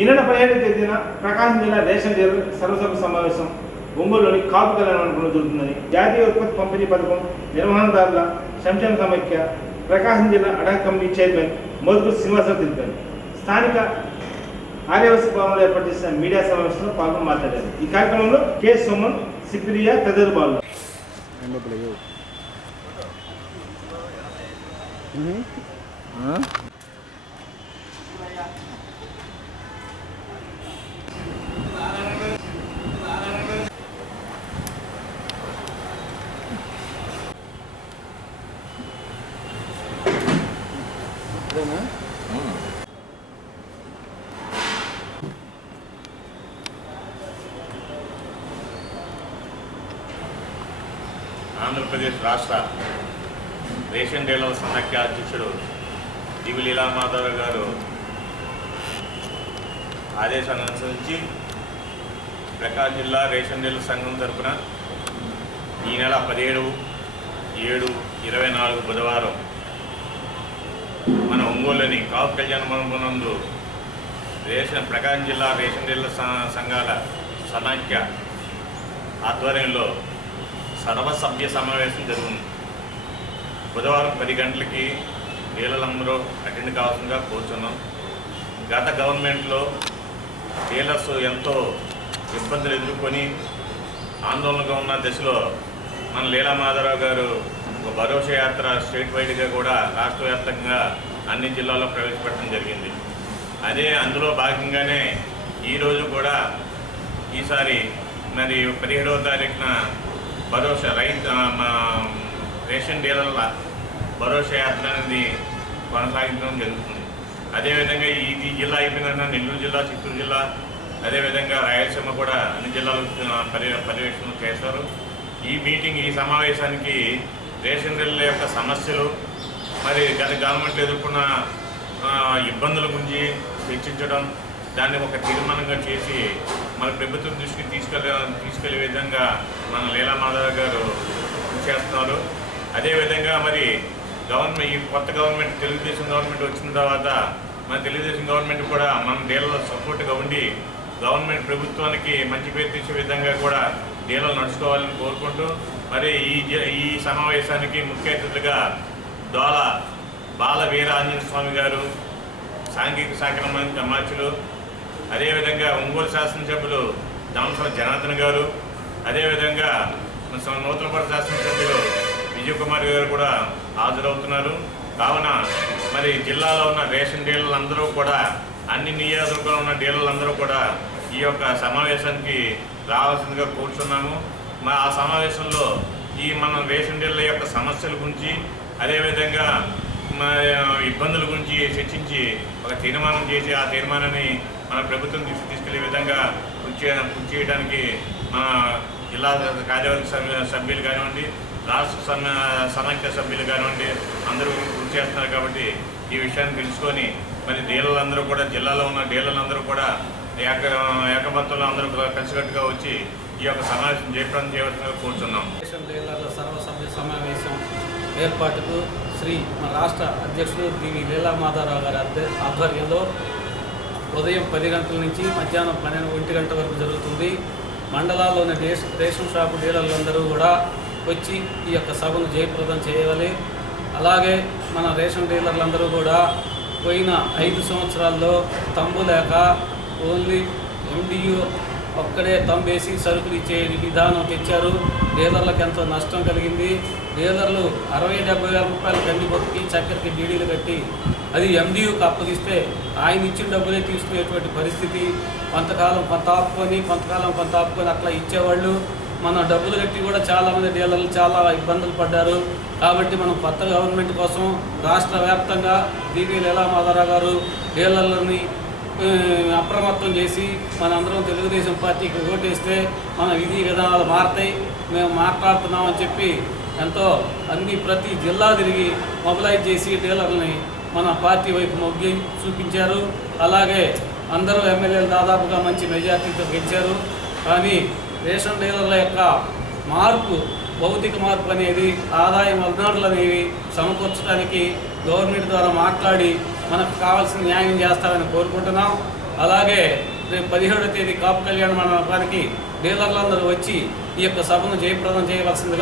ఈ నెల 17వ తేదీన ప్రకాశం జిల్లా రేషన్ డీలర్ సర్వసభ్య సమావేశం ఒంగోలులోని కాపు కళ్యాణంలో జరుగుతుందని జాతీయ ఉత్పత్తి పంపిణీ పథకం నిర్వహణదారుల సంక్షేమ సమైక్య ప్రకాశం జిల్లా అడాక్ కమిటీ చైర్మన్ మోదుగురు శ్రీనివాసరావు తెలిపారు. స్థానిక ఆర్యవలస భవనంలో ఏర్పాటు చేసిన మీడియా సమావేశంలో పాల్గొని మాట్లాడారు. ఈ కార్యక్రమంలో కె సుమన్, సిప్రియా తదితరులు పాల్గొన్నారు. ఆంధ్రప్రదేశ్ రాష్ట్ర రేషన్ డీలర్ల సమాఖ్య అధ్యక్షుడు దివి లీలామాధవ్ గారు ఆదేశాన్ని అనుసరించి ప్రకాశం జిల్లా రేషన్ డీలర్ సంఘం తరఫున ఈ నెల 17/7/24 బుధవారం మన ఒంగోలులోని కాపు కళ్యాణ మండపం నందు ప్రకాశం జిల్లా రేషన్ డీలర్ సంఘాల సమాఖ్య ఆధ్వర్యంలో సర్వసభ్య సమావేశం జరుగుతుంది. బుధవారం 10 గంటలకి డీలర్లందరూ అటెండ్ కావాల్సిందిగా కోరుచున్నాం. గత గవర్నమెంట్లో డీలర్స్ ఎంతో ఇబ్బందులు ఎదుర్కొని ఆందోళనగా ఉన్న దశలో మన లీలామాధవరావు గారు ఒక భరోసా యాత్ర స్టేట్ వైడ్గా కూడా రాష్ట్ర వ్యాప్తంగా అన్ని జిల్లాల్లో ప్రవేశపెట్టడం జరిగింది. అందులో భాగంగానే ఈరోజు కూడా ఈసారి మరి 17వ తారీఖున భరోసా రేషన్ డీలర్ల భరోసా యాత్ర అనేది కొనసాగించడం జరుగుతుంది. అదేవిధంగా ఈ జిల్లా అయిపోయిన నెల్లూరు జిల్లా, చిత్తూరు జిల్లా, అదేవిధంగా రాయలసీమ కూడా అన్ని జిల్లాలు పర్యవేక్షణ చేస్తారు. ఈ సమావేశానికి రేషన్ డీలర్ల యొక్క సమస్యలు, మరి గత గవర్నమెంట్ ఎదుర్కొన్న ఇబ్బందుల గురించి చర్చించడం, దాన్ని ఒక తీర్మానంగా చేసి మన ప్రభుత్వం దృష్టికి తీసుకెళ్లే విధంగా మన లీలామాధవ్ గారు కృషి చేస్తున్నారు. అదేవిధంగా మరి ఈ కొత్త గవర్నమెంట్ తెలుగుదేశం గవర్నమెంట్ వచ్చిన తర్వాత మన తెలుగుదేశం గవర్నమెంట్ కూడా మన డీలర్ల సపోర్ట్గా ఉండి గవర్నమెంట్ ప్రభుత్వానికి మంచి పేరు తెచ్చే విధంగా కూడా డీలర్లు నడుచుకోవాలని కోరుకుంటూ మరి ఈ సమావేశానికి ముఖ్య అతిథులుగా దోల బాల వీర ఆంజనేయ స్వామి గారు, సాంఘిక శాఖ మంత్రి అమాత్యులు, అదేవిధంగా ఒంగోలు శాసనసభ్యులు దామసల జనార్దన్ గారు, అదేవిధంగా నూతలపాడు శాసనసభ్యులు విజయ్ కుమార్ గారు కూడా హాజరవుతున్నారు. కావున మరి జిల్లాలో ఉన్న రేషన్ డీలర్లందరూ కూడా, అన్ని నియోజకవర్గాల్లో ఉన్న డీలర్లందరూ కూడా ఈ యొక్క సమావేశానికి రావాల్సిందిగా కోరుచున్నాము. ఆ సమావేశంలో మన రేషన్ డీలర్ల యొక్క సమస్యల గురించి, అదేవిధంగా ఇబ్బందుల గురించి చర్చించి ఒక తీర్మానం చేసి ఆ తీర్మానాన్ని మన ప్రభుత్వం తీసుకెళ్లే విధంగా కృషి చేయడానికి మన జిల్లా కార్యవర్గ సభ్యులు కానివ్వండి, రాష్ట్ర సమాఖ్య సభ్యులు కానివ్వండి, అందరూ కృషి చేస్తున్నారు. కాబట్టి ఈ విషయాన్ని తెలుసుకొని మరి డీలర్లందరూ కూడా, జిల్లాలో ఉన్న డీలర్లందరూ కూడా ఏకమత్తంలో అందరూ కలిసికట్టుగా వచ్చి ఈ యొక్క సమావేశం జయప్రదం చేయవలసిందిగా కోరుతున్నాం. రేషన్ డీలర్ల సర్వసభ్య సమావేశం ఏర్పాటుకు మన రాష్ట్ర అధ్యక్షుడు దివి లీలామాధవరావు గారి ఆధ్వర్యంలో ఉదయం 10 గంటల నుంచి మధ్యాహ్నం 1 గంట వరకు జరుగుతుంది. మండలాల్లోని రేషన్ షాపు డీలర్లందరూ కూడా వచ్చి ఈ యొక్క సభను జయప్రదం చేయాలి. అలాగే మన రేషన్ డీలర్లందరూ కూడా పోయిన 5 సంవత్సరాల్లో తంబు లేక ఓన్లీ MDU ఒక్కడే తంబేసి సరుకులు ఇచ్చే విధానం తెచ్చారు. డీలర్లకు ఎంతో నష్టం కలిగింది. డీలర్లు 60-70 వేల రూపాయలు కండి కొట్టుకి చక్కెరకి డీడీలు కట్టి అది MDUకి అప్పగిస్తే ఆయన ఇచ్చిన డబ్బులే తీసుకునేటువంటి పరిస్థితి. కొంతకాలం కొంత ఆపుకొని అట్లా ఇచ్చేవాళ్ళు. మన డబ్బులు కట్టి కూడా చాలామంది డీలర్లు చాలా ఇబ్బందులు పడ్డారు. కాబట్టి మనం కొత్త గవర్నమెంట్ కోసం రాష్ట్ర వ్యాప్తంగా దివి లీలామాధవరావు గారు డీలర్లని అప్రమత్తం చేసి మనందరం తెలుగుదేశం పార్టీకి ఓటేస్తే మన విధి విధానాలు మారుతాయి, మేము మాట్లాడుతున్నామని చెప్పి ఎంతో ప్రతి జిల్లా తిరిగి మొబిలైజ్ చేసి డీలర్లని మన పార్టీ వైపు మొగ్గి చూపించారు. అలాగే అందరూ ఎమ్మెల్యేలు దాదాపుగా మంచి మెజార్టీతో గెలిచారు. కానీ రేషన్ డీలర్ల యొక్క భౌతిక మార్పు అనేది, ఆదాయ వనరులు అనేవి సమకూర్చడానికి గవర్నమెంట్ ద్వారా మాట్లాడి మనకు కావాల్సిన న్యాయం చేస్తారని కోరుకుంటున్నాం. అలాగే రేపు 17వ తేదీ కాపు కళ్యాణ మండపానికి డీలర్లందరూ వచ్చి ఈ యొక్క సభను జయప్రదం చేయవలసిందిగా